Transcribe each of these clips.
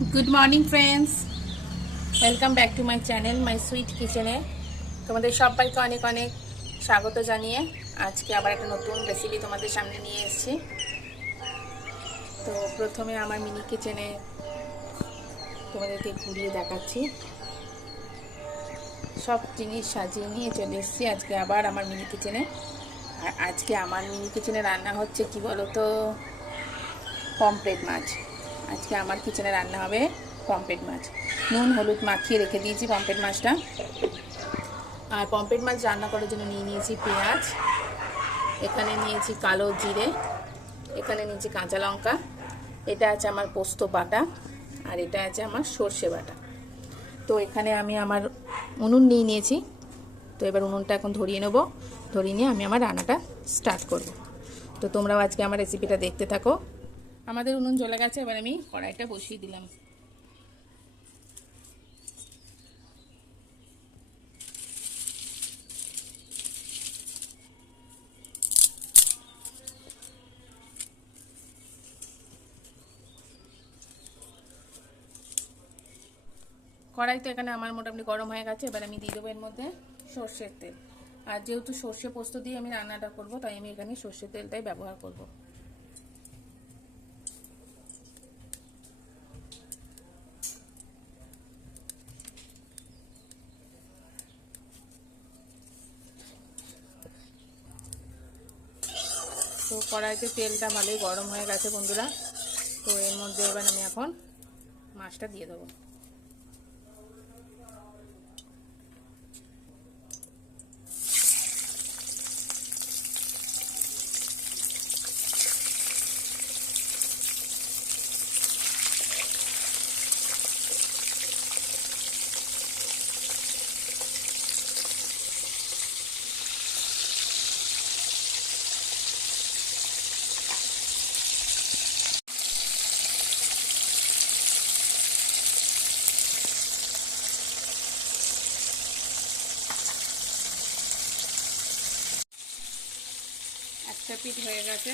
Good morning friends, welcome back to my channel my sweet কিচেনে। তোমাদের সবাইকে অনেক অনেক স্বাগত জানিয়ে আজকে আবার একটা নতুন রেসিপি তোমাদের সামনে নিয়ে এসেছি। তো প্রথমে আমার মিনি কিচেনে তোমাদেরকে ঘুরিয়ে দেখাচ্ছি। সব জিনিস সাজিয়ে নিয়ে চলে এসেছি আজকে আবার আমার মিনি কিচেনে। আর আজকে আমার মিনি কিচেনে রান্না হচ্ছে কি বলো তো, পমফ্রেট মাছ। আজকে আমার কিচেনে রান্না হবে পমফ্রেট মাছ। নুন হলুদ মাখিয়ে রেখে দিয়েছি পমফ্রেট মাছটা। আর পমফ্রেট মাছ রান্না করার জন্য নিয়ে নিয়েছি পেঁয়াজ, এখানে নিয়েছি কালো জিরে, এখানে নিয়েছি কাঁচা লঙ্কা, এটা আছে আমার পোস্ত বাটা, আর এটা আছে আমার সর্ষে বাটা। তো এখানে আমি আমার উনুন নিয়ে নিয়েছি। তো এবার উনুনটা এখন ধরিয়ে নেব, ধরিয়ে নিয়ে আমি আমার রান্নাটা স্টার্ট করব। তো তোমরাও আজকে আমার রেসিপিটা দেখতে থাকো। আমাদের উনুন জ্বলে গেছে, এবার আমি কড়াইটা বসিয়ে দিলাম। কড়াইতে এখানে আমার মোটামুটি গরম হয়ে গেছে, এবার আমি দিয়ে দেবো এর মধ্যে সর্ষের তেল। আর যেহেতু সর্ষে পোস্ত দিয়ে আমি রান্নাটা করব, তাই আমি এখানে সর্ষের তেলটাই ব্যবহার করব। তো কড়াইতে তেলটা ভালোই গরম হয়ে গেছে বন্ধুরা। তো এর মধ্যে এবার আমি এখন মাছটা দিয়ে দেবো। একটা পিঠ হয়ে গেছে,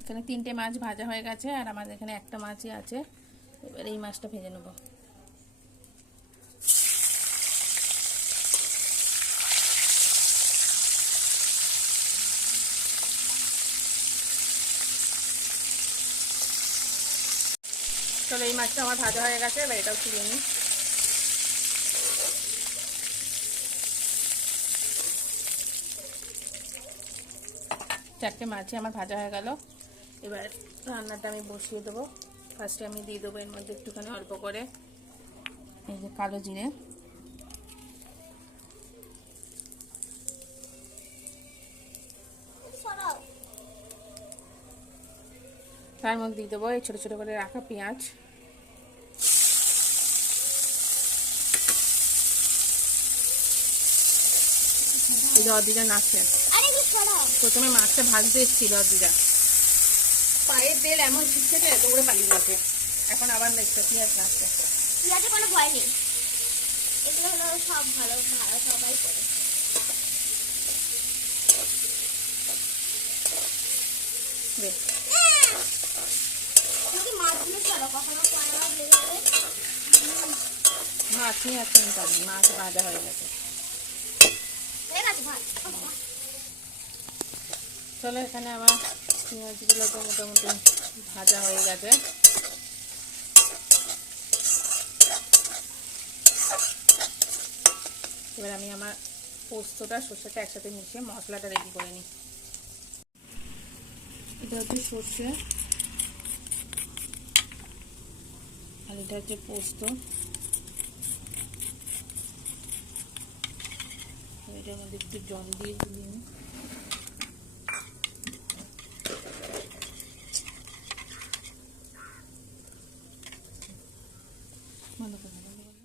এখানে 3টে মাছ ভাজা হয়ে গেছে, আর আমাদের এখানে একটা মাছই আছে। এবার এই মাছটা ভেজে নেব। চলো, এই মাছটা আমার ভাজা হয়ে গেছে, এবার এটাও তুলে নিই। চারটে মাছই আমার ভাজা হয়ে গেল। এবার রান্নাটা আমি বসিয়ে দেবো। ফার্স্টে আমি দিয়ে দেবো এর মধ্যে একটুখানি অল্প করে এই যে কালো জিরে, তার মধ্যে দিয়ে দেবো এই ছোটো ছোটো করে রাখা পেঁয়াজ, এই যে অদ্রিজা নাচছে। প্রথমে মাছটা ভাজতে এসেছিল অদ্রিজা, পায়ের তেল এমন ছিটছে যে দৌড়ে পালিয়ে গেছে। এখন আবার দেখছো পেঁয়াজ নাচছে। পেঁয়াজে কোনো ভয় নেই, এগুলো হলো সব ভালো ভালো সবাই করে। মাছগুলো চলো কখনো মাছ নিয়ে আসছেন পাবি, মাছ ভাজা হয়ে গেছে। চলো, এখানে আমার পেঁয়াজগুলো তো মোটামুটি ভাজা হয়ে গেছে। এবার আমি আমার পোস্তটা সর্ষেটা একসাথে মিশিয়ে মশলাটা রেডি করে নিই। এটা হচ্ছে সর্ষে আর এটা হচ্ছে পোস্ত। এটার মধ্যে একটু জল দিয়ে দিই।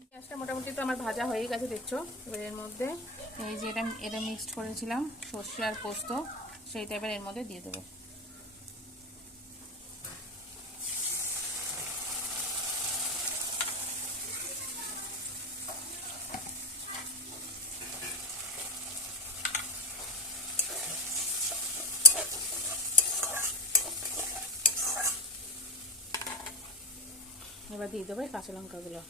পেঁয়াজটা মোটামুটি তো আমার ভাজা হয়ে গেছে দেখছো। এবার এর মধ্যে এই যে এটা মিক্সড করেছিলাম সর্ষে আর পোস্ত, সেইটা এবার এর মধ্যে দিয়ে দেবো। এবার দিয়ে দেবো এই কাঁচা লঙ্কাগুলো,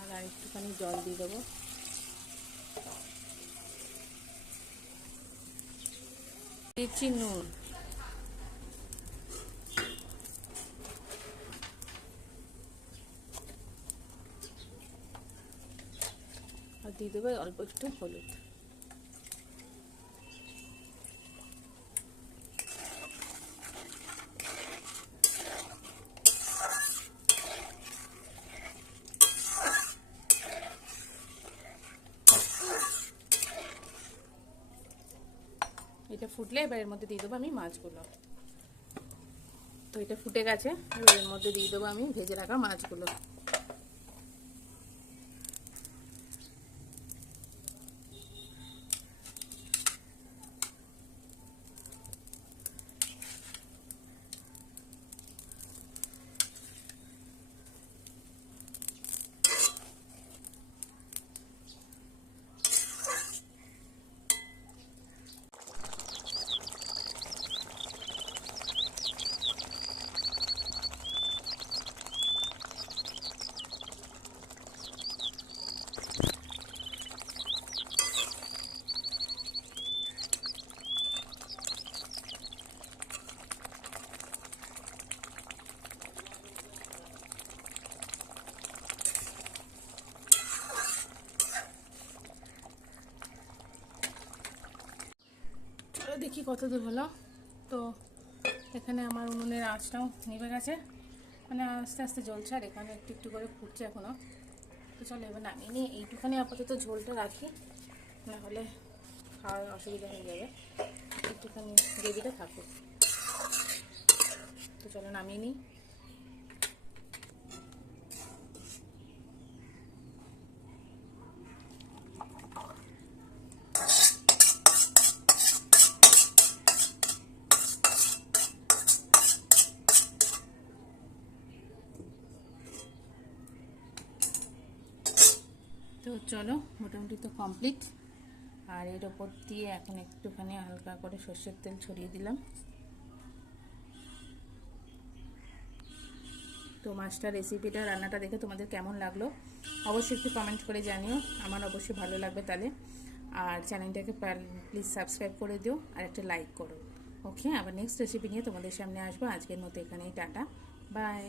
আর একটুখানি জল দিয়ে দেবো। দিচ্ছি নুন, আর দিয়ে দেবো অল্প একটু হলুদ। এটা ফুটলে এবার এর মধ্যে দিয়ে দেবো আমি মাছগুলো। তো এটা ফুটে গেছে, এবার এর মধ্যে দিয়ে দেবো আমি ভেজে রাখা মাছগুলো। চলো দেখি কত দূর হলো। তো এখানে আমার উনুনের আঁচটাও নিভে গেছে, মানে আস্তে আস্তে জ্বলছে, আর এখানে একটু একটু করে ফুটছে এখনো। তো চলো এবার নামিয়ে নিয়ে এইটুখানি আপাতত ঝোলটা রাখি, না হলে খাওয়ার অসুবিধা হয়ে যাবে। একটুখানি গ্রেভিটা থাকুক। তো চলো নামিয়ে নিই। তো চলো মোটামুটি তো কমপ্লিট। আর এর ওপর দিয়ে এখন একটুখানি হালকা করে সর্ষের তেল ছড়িয়ে দিলাম। তো মাছটা রেসিপিটা রান্নাটা দেখে তোমাদের কেমন লাগলো অবশ্যই একটু কমেন্ট করে জানিও, আমার অবশ্যই ভালো লাগবে তাহলে। আর চ্যানেলটাকে প্লিজ সাবস্ক্রাইব করে দিও আর একটা লাইক করো। ওকে, আবার নেক্সট রেসিপি নিয়ে তোমাদের সামনে আসবো। আজকের মতো এখানেই টাটা, বাই।